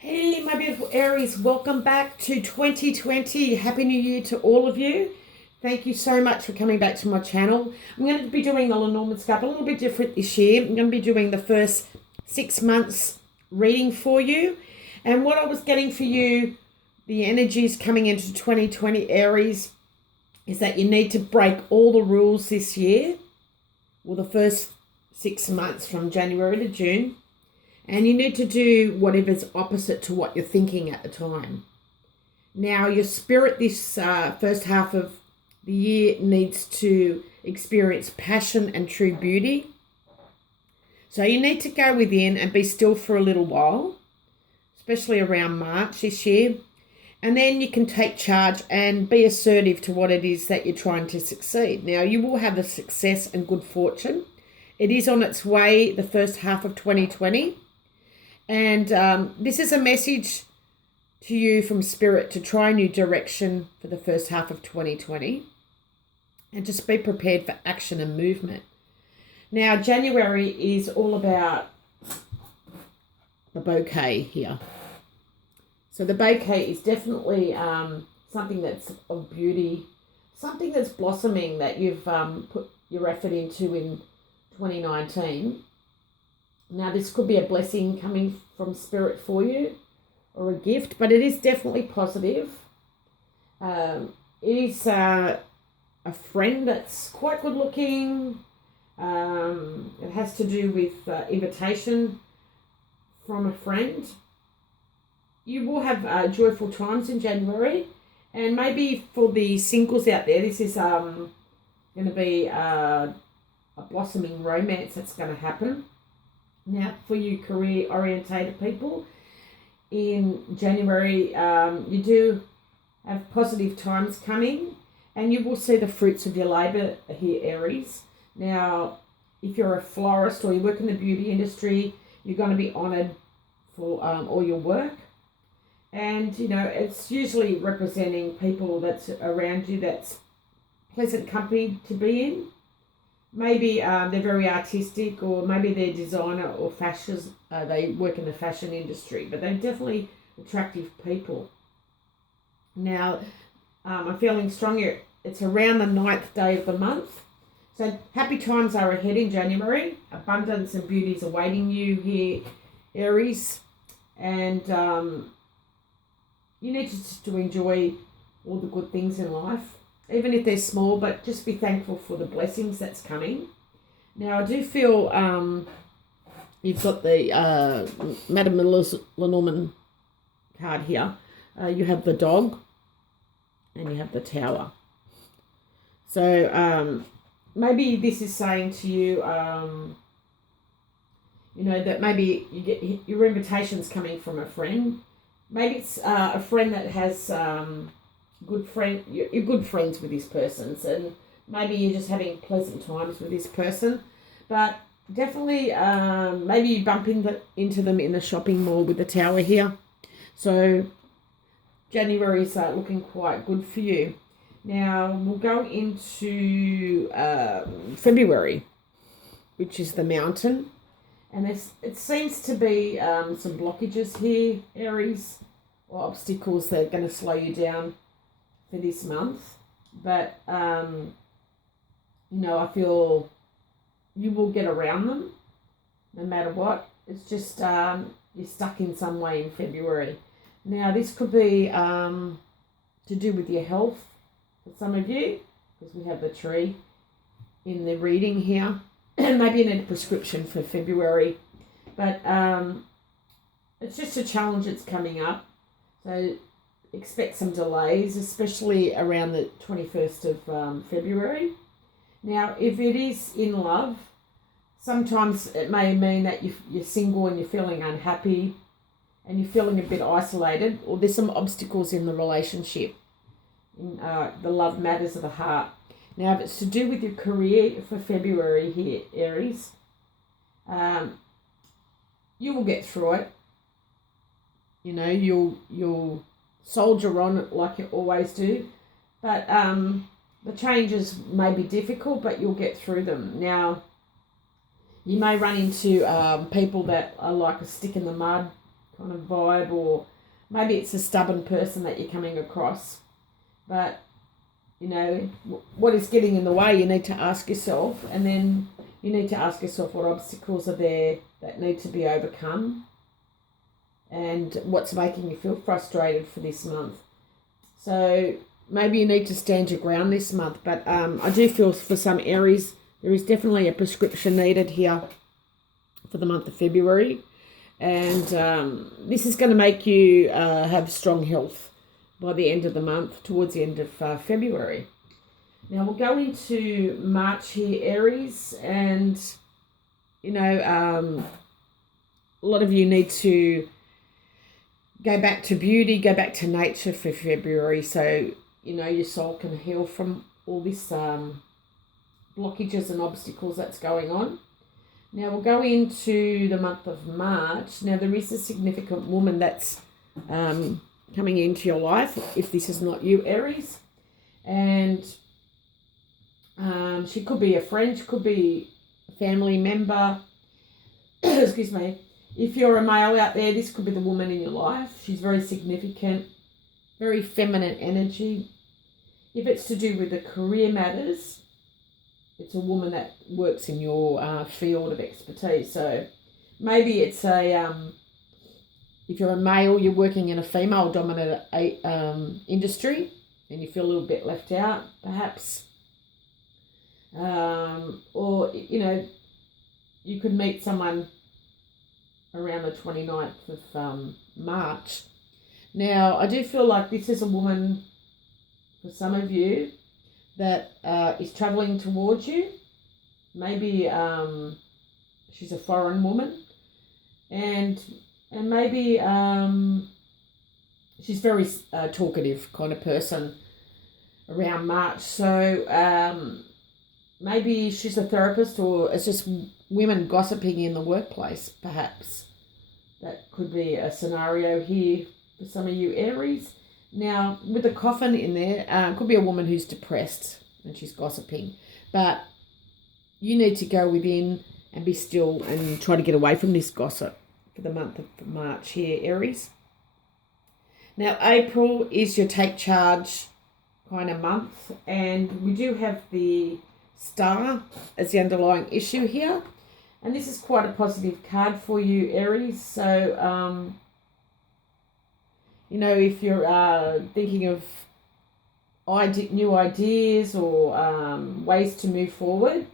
Hey, my beautiful Aries, welcome back to 2020. Happy New Year to all of you. Thank you so much for coming back to my channel. I'm going to be doing the Lenormand scarp a little bit different this year. I'm going to be doing the first 6 months reading for you. And what I was getting for you, the energies coming into 2020 Aries, is that you need to break all the rules this year, or the first 6 months from January to June. And you need to do whatever's opposite to what you're thinking at the time. Now, your spirit this first half of the year needs to experience passion and true beauty. So you need to go within and be still for a little while, especially around March this year. And then you can take charge and be assertive to what it is that you're trying to succeed. Now, you will have the success and good fortune. It is on its way the first half of 2020. And this is a message to you from Spirit to try a new direction for the first half of 2020 and just be prepared for action and movement. Now, January is all about the bouquet here. So the bouquet is definitely something that's of beauty, something that's blossoming that you've put your effort into in 2019. Now, this could be a blessing coming from Spirit for you or a gift, but it is definitely positive. It is a friend that's quite good looking. It has to do with invitation from a friend. You will have joyful times in January, and maybe for the singles out there, this is going to be a blossoming romance that's going to happen. Now, for you career-orientated people, in January, you do have positive times coming, and you will see the fruits of your labour here, Aries. Now, if you're a florist or you work in the beauty industry, you're going to be honoured for all your work. And, you know, it's usually representing people that's around you that's pleasant company to be in. Maybe they're very artistic, or maybe they're designer or fashion. They work in the fashion industry, but they're definitely attractive people. Now, I'm feeling stronger. It's around the 9th day of the month. So happy times are ahead in January. Abundance and beauty is awaiting you here, Aries. And you need to enjoy all the good things in life, even if they're small, but just be thankful for the blessings that's coming. Now, I do feel you've got the Madame Lenormand card here. You have the dog and you have the tower. So maybe this is saying to you, you know, that maybe you get your invitations coming from a friend. Maybe it's a friend that has... you're good friends with this person, and maybe you're just having pleasant times with this person, but definitely maybe you bump into them in the shopping mall with the tower here. So January is looking quite good for you. Now we'll go into February, which is the mountain, and it seems to be some blockages here, Aries, or obstacles that are going to slow you down for this month, but you know, I feel you will get around them no matter what. It's just you're stuck in some way in February. Now, this could be to do with your health for some of you, because we have the tree in the reading here. Maybe you need a prescription for February, but it's just a challenge that's coming up. So expect some delays, especially around the 21st of February. Now, if it is in love, sometimes it may mean that you're single and you're feeling unhappy and you're feeling a bit isolated, or there's some obstacles in the relationship, in the love matters of the heart. Now, if it's to do with your career for February here, Aries, you will get through it. You know, you'll soldier on like you always do, but the changes may be difficult, but you'll get through them. Now, you may run into people that are like a stick in the mud kind of vibe, or maybe it's a stubborn person that you're coming across. But, you know, what is getting in the way, you need to ask yourself, and then you need to ask yourself what obstacles are there that need to be overcome and what's making you feel frustrated for this month. So maybe you need to stand your ground this month, but I do feel for some Aries, there is definitely a prescription needed here for the month of February. And this is going to make you have strong health by the end of the month, towards the end of February. Now we'll go into March here, Aries, and, you know, a lot of you need to go back to beauty, go back to nature for February, so, you know, your soul can heal from all this blockages and obstacles that's going on. Now we'll go into the month of March. Now there is a significant woman that's coming into your life, if this is not you, Aries, and she could be a friend, she could be a family member. Excuse me. If you're a male out there, this could be the woman in your life. She's very significant, very feminine energy. If it's to do with the career matters, it's a woman that works in your field of expertise. So maybe it's if you're a male, you're working in a female-dominated industry and you feel a little bit left out, perhaps. Or, you know, you could meet someone around the 29th of March. Now, I do feel like this is a woman, for some of you, that is travelling towards you. Maybe she's a foreign woman, and maybe she's very talkative kind of person around March. So maybe she's a therapist, or it's just women gossiping in the workplace, perhaps. That could be a scenario here for some of you Aries. Now, with the coffin in there, it could be a woman who's depressed and she's gossiping. But you need to go within and be still and try to get away from this gossip for the month of March here, Aries. Now, April is your take charge kind of month, and we do have the Star as the underlying issue here. And this is quite a positive card for you, Aries. So, you know, if you're thinking of new ideas or ways to move forward,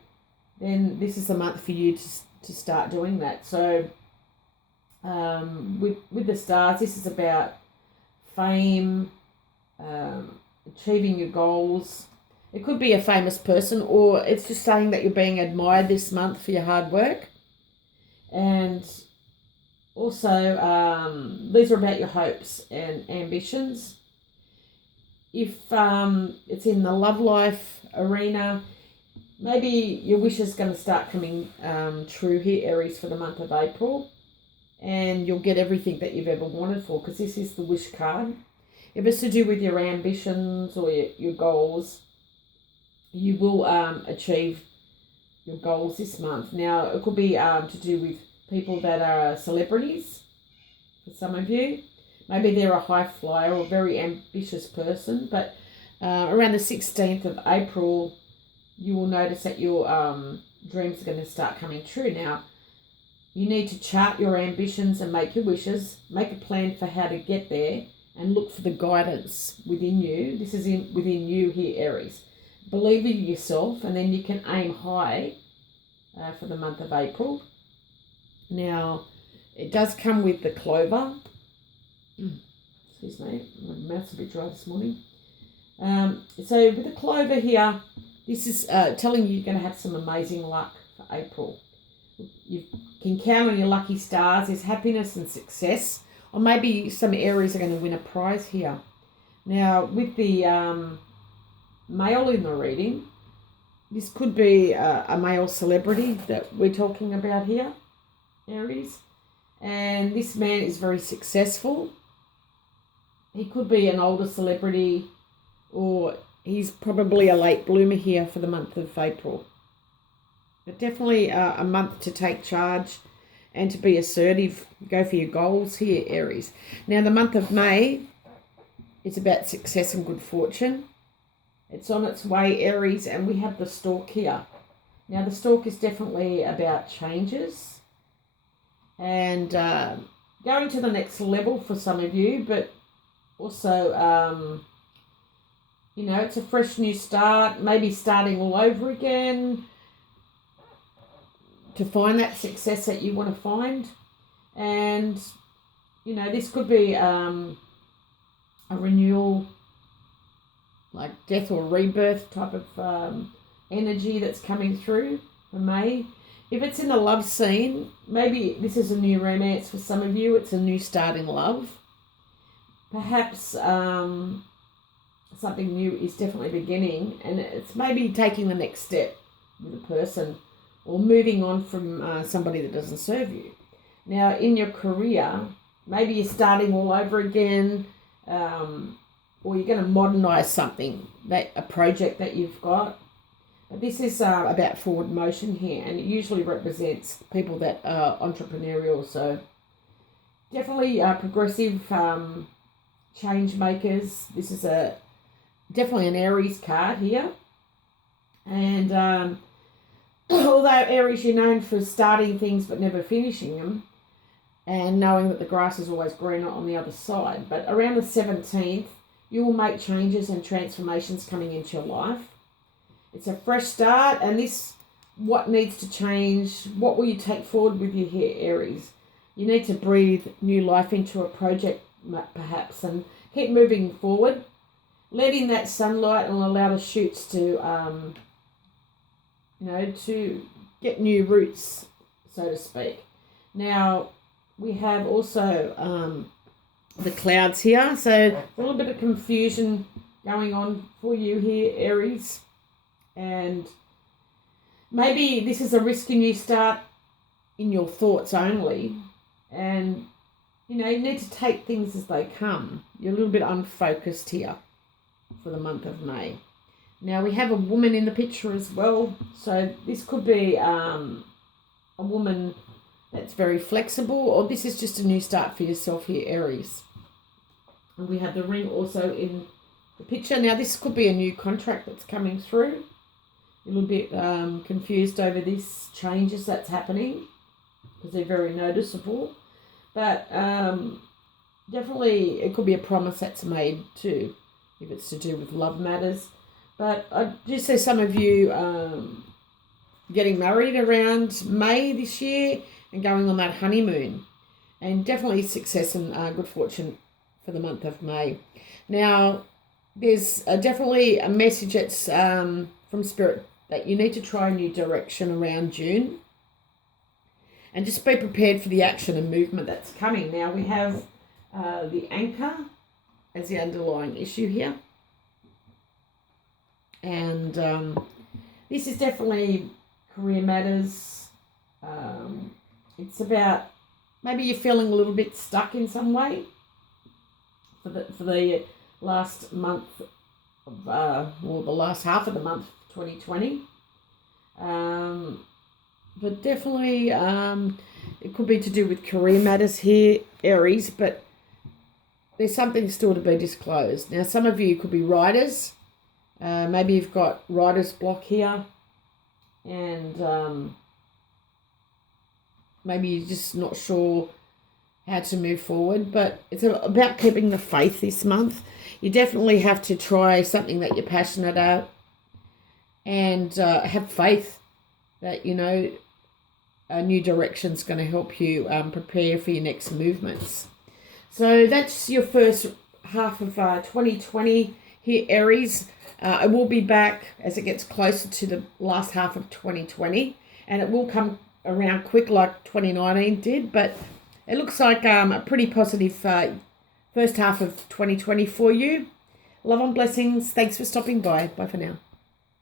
then this is the month for you to start doing that. So with the stars, this is about fame, achieving your goals. It could be a famous person, or it's just saying that you're being admired this month for your hard work. And also, these are about your hopes and ambitions. If it's in the love life arena, maybe your wish is going to start coming true here, Aries, for the month of April. And you'll get everything that you've ever wanted for, because this is the wish card. If it's to do with your ambitions or your goals, you will achieve your goals this month. Now, it could be to do with people that are celebrities for some of you. Maybe they're a high flyer or very ambitious person, but around the 16th of April, you will notice that your dreams are going to start coming true. Now, you need to chart your ambitions and make your wishes, make a plan for how to get there, and look for the guidance within you. This is within you here, Aries. Believe in yourself, and then you can aim high for the month of April. Now, it does come with the clover. Excuse me, my mouth's a bit dry this morning. So with the clover here, this is telling you you're going to have some amazing luck for April. You can count on your lucky stars. There's happiness and success. Or maybe some Aries are going to win a prize here. Now, with the male in the reading, this could be a male celebrity that we're talking about here, Aries. And this man is very successful. He could be an older celebrity, or he's probably a late bloomer here for the month of April. But definitely a month to take charge and to be assertive. Go for your goals here, Aries. Now, the month of May is about success and good fortune. It's on its way, Aries, and we have the Stork here. Now, the Stork is definitely about changes and going to the next level for some of you, but also, you know, it's a fresh new start, maybe starting all over again to find that success that you want to find. And, you know, this could be a renewal, like death or rebirth type of energy that's coming through for May. If it's in the love scene, maybe this is a new romance for some of you. It's a new start in love. Perhaps something new is definitely beginning, and it's maybe taking the next step with a person or moving on from somebody that doesn't serve you. Now, in your career, maybe you're starting all over again, or you're going to modernise something, a project that you've got. But this is about forward motion here, and it usually represents people that are entrepreneurial. So definitely progressive change makers. This is definitely an Aries card here. And although Aries, you're known for starting things but never finishing them, and knowing that the grass is always greener on the other side. But around the 17th, you will make changes and transformations coming into your life. It's a fresh start, and what needs to change, what will you take forward with you here, Aries? You need to breathe new life into a project, perhaps, and keep moving forward. Let in that sunlight and allow the shoots to, to get new roots, so to speak. Now, we have also the clouds here, so a little bit of confusion going on for you here, Aries. And maybe this is a risky new start in your thoughts only. And, you know, you need to take things as they come. You're a little bit unfocused here for the month of May. Now, we have a woman in the picture as well. So this could be a woman that's very flexible, or this is just a new start for yourself here, Aries. And we have the ring also in the picture. Now, this could be a new contract that's coming through. A little bit confused over these changes that's happening because they're very noticeable. But definitely it could be a promise that's made too, if it's to do with love matters. But I do see some of you getting married around May this year and going on that honeymoon. And definitely success and good fortune for the month of May. Now, there's definitely a message that's from Spirit that you need to try a new direction around June. And just be prepared for the action and movement that's coming. Now, we have the anchor as the underlying issue here. And this is definitely career matters. It's about maybe you're feeling a little bit stuck in some way for the last month of, or the last half of the month, 2020. But definitely it could be to do with career matters here, Aries, but there's something still to be disclosed. Now, some of you could be writers. Maybe you've got writer's block here, and maybe you're just not sure how to move forward, but it's about keeping the faith this month. You definitely have to try something that you're passionate about and have faith that, you know, a new direction's going to help you prepare for your next movements. So that's your first half of 2020 here, Aries. I will be back as it gets closer to the last half of 2020, and it will come around quick like 2019 did, but it looks like a pretty positive first half of 2020 for you. Love and blessings. Thanks for stopping by. Bye for now.